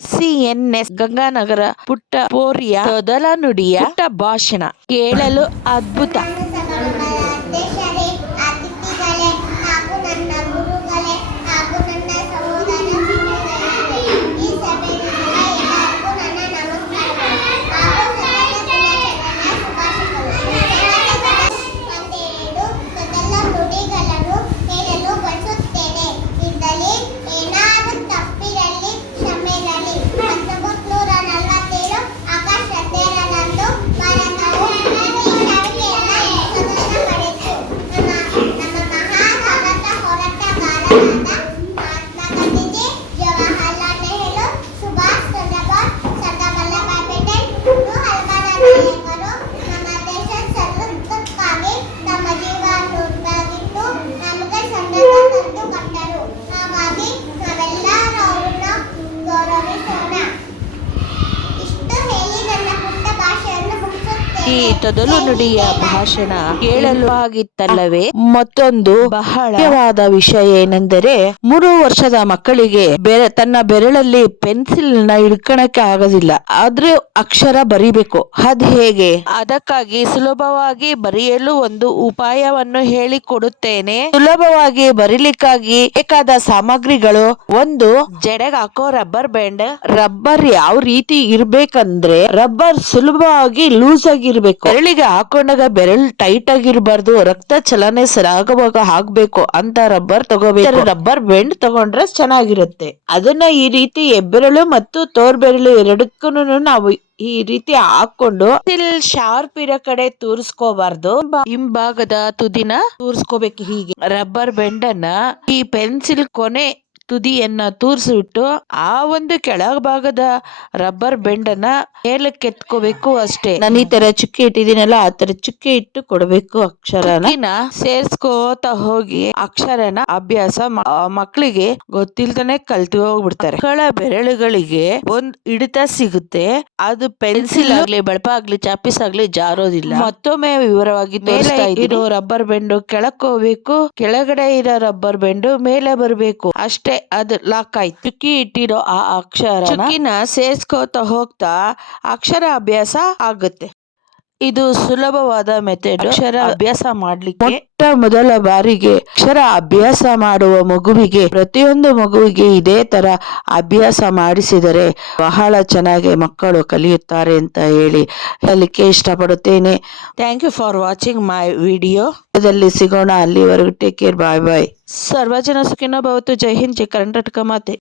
CNS Ganganagar ಪುಟ್ಟ ಪೋರಿಯ ಮೊದಲ ನುಡಿಯ ಪುಟ್ಟ ಭಾಷಣ ಕೇಳಲು ಅದ್ಭುತ. ಈ ತೊದಲು ನುಡಿಯ ಭಾಷಣ ಕೇಳಲು ಆಗಿತ್ತಲ್ಲವೇ ಮತ್ತೊಂದು ಬಹಳವಾದ ವಿಷಯ ಏನೆಂದರೆ, ಮೂರು ವರ್ಷದ ಮಕ್ಕಳಿಗೆ ಬೆರ, ತನ್ನ ಬೆರಳಲ್ಲಿ ಪೆನ್ಸಿಲ್ನ ಹಿಡ್ಕಣಕ್ಕೆ ಆಗೋದಿಲ್ಲ. ಆದ್ರೆ ಅಕ್ಷರ ಬರಿಬೇಕು. ಅದ್ ಹೇಗೆ? ಅದಕ್ಕಾಗಿ ಸುಲಭವಾಗಿ ಬರೆಯಲು ಒಂದು ಉಪಾಯವನ್ನು ಹೇಳಿಕೊಡುತ್ತೇನೆ. ಸುಲಭವಾಗಿ ಬರೀಲಿಕ್ಕಾಗಿ ಬೇಕಾದ ಸಾಮಗ್ರಿಗಳು. ಒಂದು, ಜಡೆಗೆ ಹಾಕೋ ರಬ್ಬರ್ ಬ್ಯಾಂಡ್. ರಬ್ಬರ್ ಯಾವ ರೀತಿ ಇರ್ಬೇಕಂದ್ರೆ, ರಬ್ಬರ್ ಸುಲಭವಾಗಿ ಲೂಸ್ ಆಗಿರ್ಬೇಕು ಬೆರಳಿಗೆ ಹಾಕೊಂಡಾಗ ಬೆರಳು ಟೈಟ್ ಆಗಿರ್ಬಾರ್ದು ರಕ್ತ ಚಲನೆ ಸರಾಗವಾಗ ಹಾಕ್ಬೇಕು ಅಂತ ರಬ್ಬರ್ ತಗೋಬೇಕು. ರಬ್ಬರ್ ಬೆಂಡ್ ತಗೊಂಡ್ರೆ ಚೆನ್ನಾಗಿರುತ್ತೆ. ಅದನ್ನ ಈ ರೀತಿ ಹೆಬ್ಬೆರಳು ಮತ್ತು ತೋರ್ಬೆರಳು ಎರಡಕ್ಕೂ ನಾವು ಈ ರೀತಿ ಹಾಕೊಂಡು ಶಾರ್ಪ್ ಇರೋ ಕಡೆ ತೂರಿಸ್ಕೋಬಾರ್ದು. ಹಿಂಭಾಗದ ತುದಿನ ತೂರಿಸ್ಕೋಬೇಕು ಹೀಗೆ. ರಬ್ಬರ್ ಬೆಂಡನ್ನ ಈ ಪೆನ್ಸಿಲ್ ಕೊನೆ ತುದಿಯನ್ನ ತೂರಿಸಿಬಿಟ್ಟು ಆ ಒಂದು ಕೆಳಭಾಗದ ರಬ್ಬರ್ ಬೆಂಡನ್ನ ಮೇಲಕ್ಕೆ ಎತ್ಕೋಬೇಕು ಅಷ್ಟೇ. ನಾನು ಈ ತರ ಚುಕ್ಕೆ ಇಟ್ಟಿದೀನಲ್ಲ ಆ ತರ ಚುಕ್ಕೆ ಇಟ್ಟು ಕೊಡಬೇಕು ಅಕ್ಷರನ. ಸೇರ್ಸ್ಕೋತ ಹೋಗಿ ಅಕ್ಷರನ ಅಭ್ಯಾಸ ಮಕ್ಕಳಿಗೆ ಗೊತ್ತಿಲ್ದನೆ ಕಲ್ತು ಹೋಗ್ಬಿಡ್ತಾರೆ ಮಕ್ಕಳ ಬೆರಳುಗಳಿಗೆ ಒಂದ್ ಹಿಡಿತ ಸಿಗುತ್ತೆ. ಅದು ಪೆನ್ಸಿಲ್ ಆಗ್ಲಿ ಬಳಪ ಆಗ್ಲಿ ಚಾಪಿಸ್ ಆಗ್ಲಿ ಜಾರೋದಿಲ್ಲ. ಮತ್ತೊಮ್ಮೆ ವಿವರವಾಗಿ ಇರೋ ರಬ್ಬರ್ ಬೆಂಡು ಕೆಳಕ್ ಹೋಗ್ಬೇಕು ಕೆಳಗಡೆ ಇರೋ ರಬ್ಬರ್ ಬೆಂಡು ಮೇಲೆ ಬರ್ಬೇಕು. ಅಷ್ಟೇ. ಅದು ಲಾಕ್ ಆಯ್ತು. ಚುಕ್ಕಿ ಇಟ್ಟಿರೋ ಆ ಅಕ್ಷರ ಚುಕ್ಕಿನ ಸೇರ್ಸ್ಕೋತ ಹೋಗ್ತಾ ಅಕ್ಷರ ಅಭ್ಯಾಸ ಆಗುತ್ತೆ. ಇದು ಸುಲಭವಾದ ಮೆಥಡ್ ಅಕ್ಷರ ಅಭ್ಯಾಸ ಮಾಡ್ಲಿಕ್ಕೆ ಮೊಟ್ಟ ಮೊದಲ ಬಾರಿಗೆ ಅಕ್ಷರ ಅಭ್ಯಾಸ ಮಾಡುವ ಮಗುವಿಗೆ ಪ್ರತಿಯೊಂದು ಮಗುವಿಗೆ ಇದೇ ತರ ಅಭ್ಯಾಸ ಮಾಡಿಸಿದರೆ ಬಹಳ ಚೆನ್ನಾಗಿ ಮಕ್ಕಳು ಕಲಿಯುತ್ತಾರೆ ಅಂತ ಹೇಳಿ ಹೇಳಲಿಕ್ಕೆ ಇಷ್ಟಪಡುತ್ತೇನೆ. Thank you for watching my video ದಲ್ಲಿ ಸಿಗೋಣ. ಅಲ್ಲಿವರೆಗೂ ಟೇಕ್ ಕೇರ್ ಬಾಯ್ ಬಾಯ್ ಸರ್ವಜನ ಸುಖಿನೋ ಭವತು. ಜೈ ಹಿಂದ್. ಜೈ ಕರ್ನಾಟಕ ಮಾತೆ.